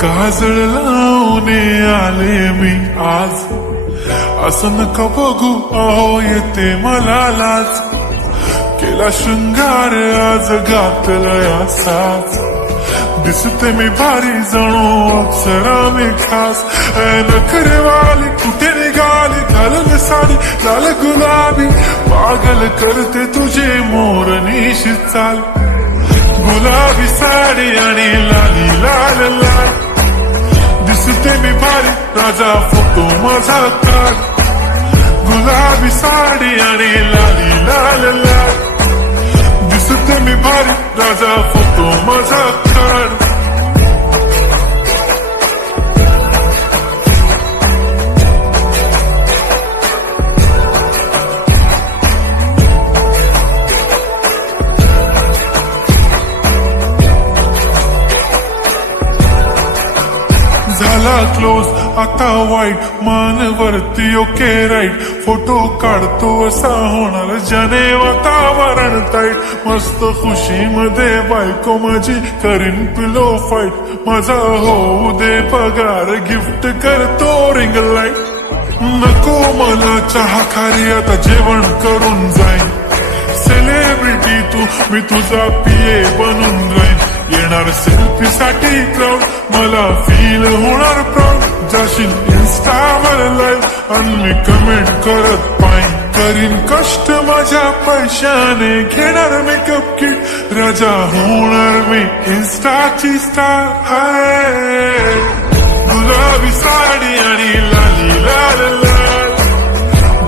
काजळ लावून आले मी आज, असं नका बघू अहो येते मला लाज, केला शृंगार आज घातलाय असाच, दिसते मी भारी जणू अप्सरा मी खास, नखरेवाली कुठे निघाली घालून साडी लाल गुलाबी, पागल करते तुझे मोरनीशी चाल, गुलाबी साडी आणि लाली लाल लाल, दिसते मी भारी राजा फोटो माझा काढ, गुलाबी साडी आणि लाली लाल लाल, दिसते मी भारी राजा फोटो माझा काढ. झाला क्लोज आता वाईट, मान वरती ओके राईट, फोटो काढतो असा होणार ज्याने वातावरण ताईट, मस्त खुशी मध्ये बायको माझी करीन पिलो फाईट, माझा होऊ दे पगार गिफ्ट करतो रिंग लाईट, नको मला चहा खारी आता जेवण करून जाईन, सेलिब्रिटी तू मी तुझा पिये बनून राहीन, येणार सेल्फी साठी क्राऊड मला फील होणार प्राऊड, जाशील इन्स्टावर लाईव्ह आणि मी कमेंट करत पाईन, करीन कष्ट माझ्या पैशाने घेणार मेकअप किट, राजा होणार मी इन्स्टाची स्टार आहे, गुलाबी साडी आणि लाली लाल लाल,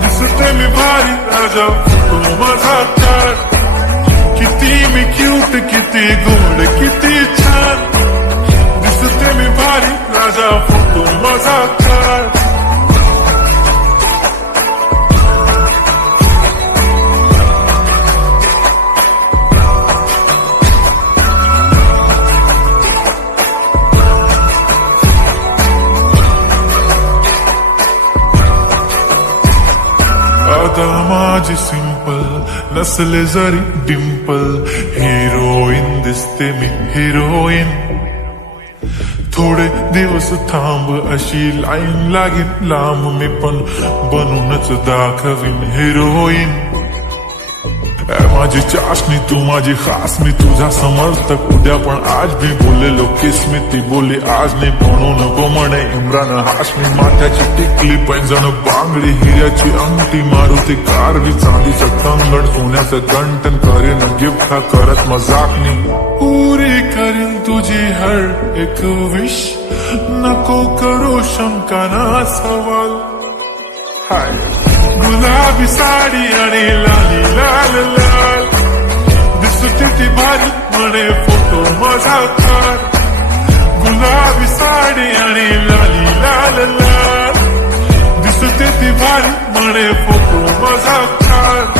दिसते मी भारी राजा फोटो माझा काढ, किती मी क्यूट किती गोड किती छान, दिसते मी भारी राजा फोटो माझा काढ. आता माझी सिंपल नसले जरी डिंपल, हिरोईन दिसते मी हिरोईन, थोडे दिवस थांब अशी लाईन लागेल लांब, मी पण बनूनच दाखवीन हिरोईन, माझी चाशनी तू माझी खास, मी तुझा समर्थक उद्या पण आज भी बोललेलो किस मी, ती बोलली आज नाही म्हणू नको म्हणे इम्रान हाशमी, माथ्याची टिकली पैंजण बांगडी हिऱ्याची अंगठी, मारुती कारवी चांदीचं कंगण सोन्याचं गंटन, करेन गिफ्ट हा करत मजाकनी, पुरी करेन तुझी हर एक विश, नको करू शंका ना सवाल, हाय गुलाबी साडी आणि लाली लाल लाल, दिसते ती भारी म्हणे फोटो माझा काढ, गुलाबी साडी आणि लाली लाल लाल, दिसते ती भारी म्हणे फोटो माझा काढ.